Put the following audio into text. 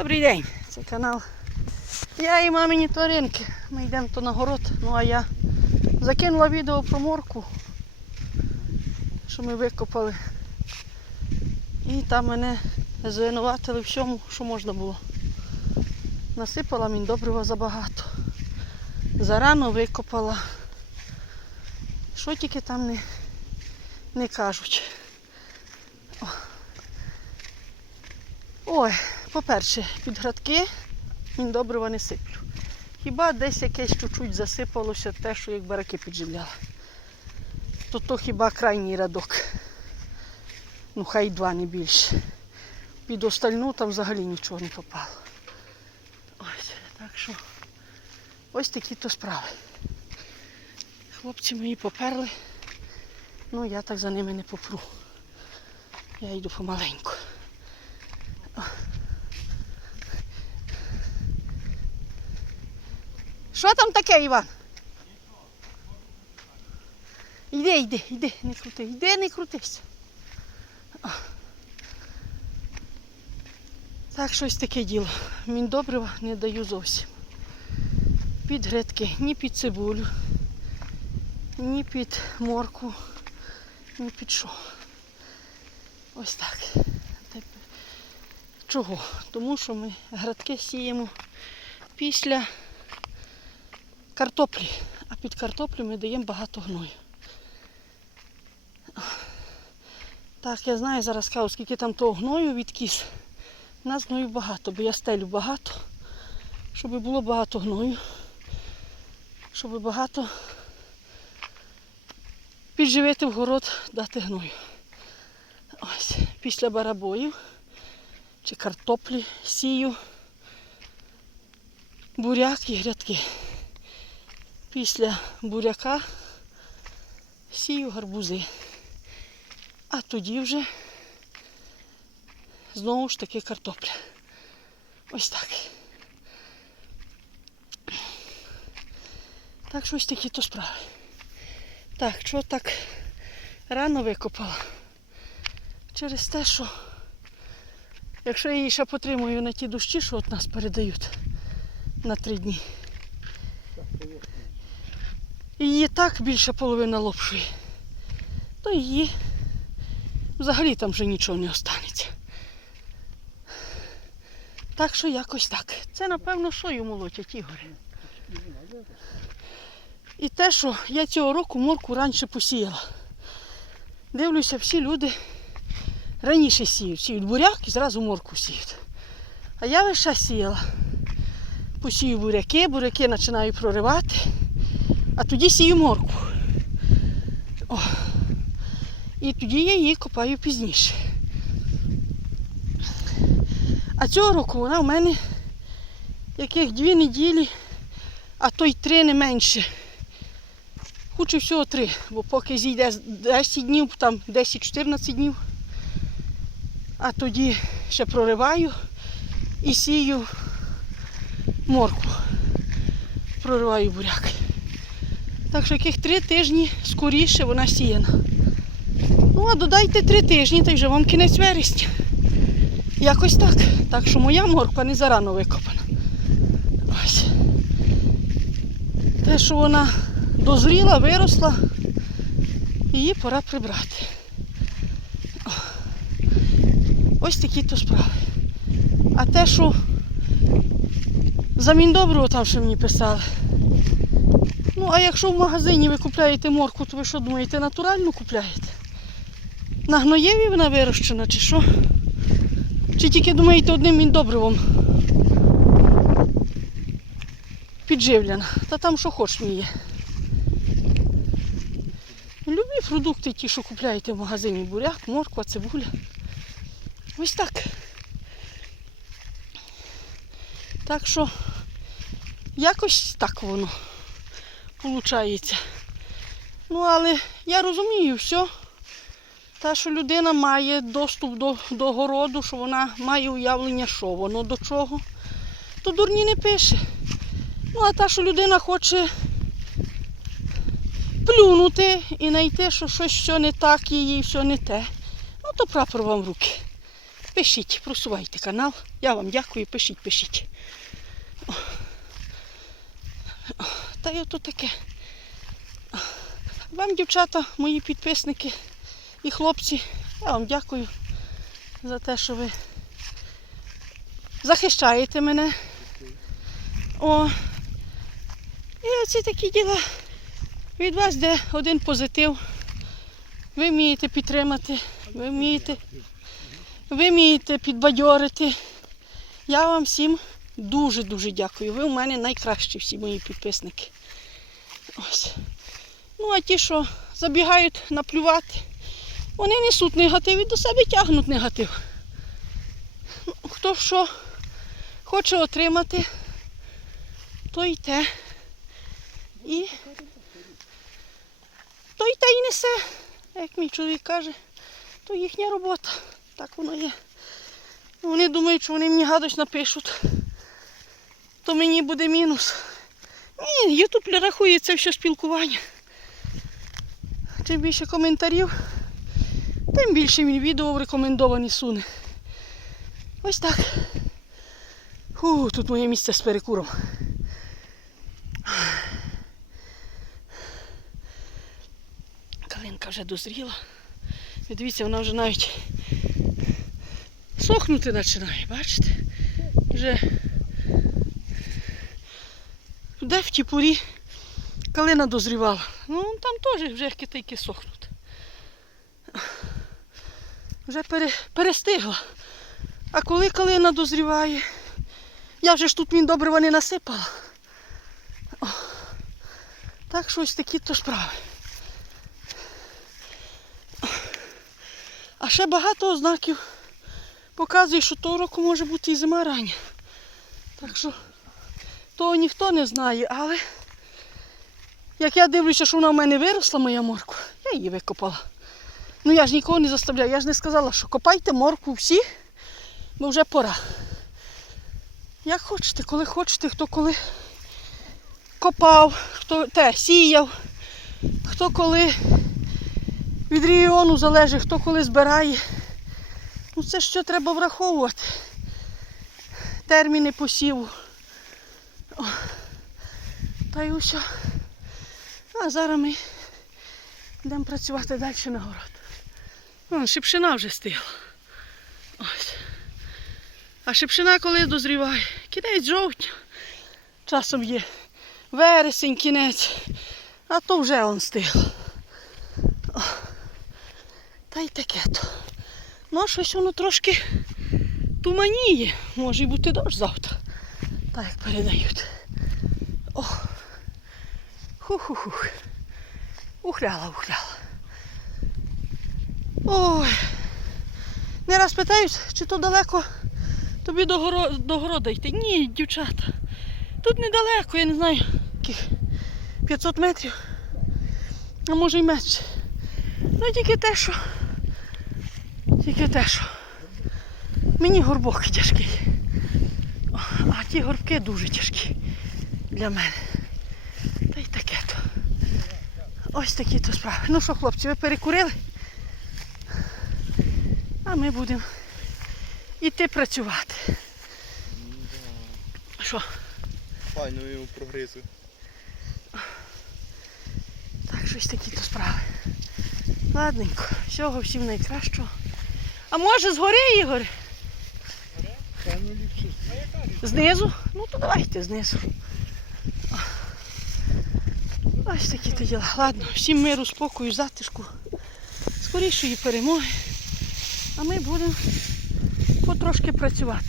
Добрий день, це канал. Я і мамині тваринки. Ми йдемо то на город. Ну а я закинула відео про морку, що ми викопали. І там мене звинуватили всьому, що можна було. Насипала мені добрива забагато. Зарано викопала. Що тільки там не, не кажуть. Ой, по-перше, під градки він добрива не сиплю. Хіба десь якесь чуть-чуть засипалося те, що як бараки підживляла. То то хіба крайній рядок. Ну, хай два, не більше. Під остальну там взагалі нічого не попало. Ось, так що ось такі то справи. Хлопці мої поперли. Ну я так за ними не попру. Я йду помаленьку. Що там таке, Іван? Йди, йди, йди, не крути, йди, не крутись. Так, щось таке діло. Міндобрива не даю зовсім. Під грядки, ні під цибулю, ні під морку, ні під що. Ось так. Чого? Тому що ми градки сіємо після картоплі, а під картоплю ми даємо багато гною. Так, я знаю, зараз кажу, скільки там того гною відкіс. У нас гною багато, бо я стелю багато, щоб було багато гною, щоб багато підживити в город, дати гною. Ось, після барабоїв чи картоплі сію, буряк і грядки. Після буряка сію гарбузи. А тоді вже знову ж таки картопля. Ось так. Так що ось такі то справи. Так, що так рано викопала? Через те, що якщо я її ще потримую на ті дощі, що от нас передають на три дні. Її так більше половина лопшує, то її взагалі там вже нічого не останеться. Так що якось так. Це напевно сою молотять, Ігоре. І те, що я цього року морку раніше посіяла. Дивлюся, всі люди раніше сіють. Сіють буряк і зразу морку сіють. А я час сіяла. Посію буряки, буряки починаю проривати, а тоді сію морку. О. І тоді я її копаю пізніше. А цього року вона в мене яких дві неділі, а то й три не менше. Хочу всього три, бо поки зійде 10 днів, там 10-14 днів. А тоді ще прориваю і сію морку. Прориваю буряк. Так що яких три тижні скоріше вона сіяна. Ну, а додайте три тижні, та й вже вам кінець вересня. Якось так. Так що моя морква не зарано викопана. Ось. Те, що вона дозріла, виросла, її пора прибрати. Ось такі то справи. А те, що за міндобриво там ще мені писали. Ну, а якщо в магазині ви купляєте морку, то ви що думаєте, натуральну купляєте? На гноєві вона вирощена чи що? Чи тільки думаєте одним міндобривом підживлена? Та там що хоч є. Любі продукти ті, що купляєте в магазині. Буряк, морква, цибуля. Ось так. Так що якось так воно виходить. Ну, але я розумію все. Та, що людина має доступ до, до городу, що вона має уявлення, що воно до чого, то дурні не пише. Ну, а та, що людина хоче плюнути і знайти, що щось все не так, її все не те, ну то прапор вам в руки. Пишіть, просувайте канал. Я вам дякую, пишіть, пишіть. Та й ото таке. Вам, дівчата, мої підписники і хлопці, я вам дякую за те, що ви захищаєте мене. О. І оці такі діла. Від вас де один позитив. Ви вмієте підтримати, ви вмієте, ви вмієте підбадьорити. Я вам всім дуже-дуже дякую. Ви у мене найкращі всі мої підписники. Ось. Ну, а ті, що забігають наплювати, вони несуть негатив і до себе тягнуть негатив. Ну, Хто що хоче отримати, то й те. І то й те й несе. Як мій чоловік каже, то їхня робота. Так воно є. Вони думають, що вони мені гадость напишуть, то мені буде мінус. Ні, Ютуб не рахує це все спілкування. Чим більше коментарів, тим більше він відео в рекомендовані суне. Ось так. Фу, тут моє місце з перекуром. Калинка вже дозріла. І дивіться, вона вже навіть сохнути починає, бачите? Вже де в тіпурі калина дозрівала. Ну там теж вже китайки сохнуть. Вже пере, перестигла. А коли калина дозріває, я вже ж тут міндобрива не насипала. О, так що ось такі то справи. А ще багато ознаків показує, що того року може бути і зима рання. Так що того ніхто не знає, але як я дивлюся, що вона в мене виросла, моя морква, я її викопала. Ну я ж нікого не заставляю, я ж не сказала, що копайте моркву всі, бо вже пора. Як хочете, коли хочете, хто коли копав, хто те сіяв, хто коли від регіону залежить, хто коли збирає. Ну це що треба враховувати. Терміни посіву. Та й усе. А зараз ми йдемо працювати далі на город. Вон, шипшина вже стигла. Ось. А шипшина коли дозріває? Кінець жовтня. Часом є вересень, кінець, а то вже он стигло. Та й таке то. Ну, щось воно трошки туманіє. Може бути дощ завтра. Так як передають. О. Хух-хух-хух. Ухляла, ухляла. Ой. Не раз питають, чи то далеко тобі до, горо... до города йти. Ні, дівчата. Тут недалеко, я не знаю, яких 500 метрів. А може й менше. Ну тільки те, що. Тільки те, що. Мені горбок тяжкий. А ті горбки дуже тяжкі для мене. Та й таке то. Ось такі то справи. Ну що, хлопці, ви перекурили? А ми будемо йти працювати. Що? Файно йому прогризу. Так, щось такі то справи. Ладненько, всього всім найкращого. А може згори, Ігор? Знизу? Ну то давайте знизу. Ось такі то діла. Ладно, всім миру, спокою, затишку, скорішої перемоги. А ми будемо потрошки працювати.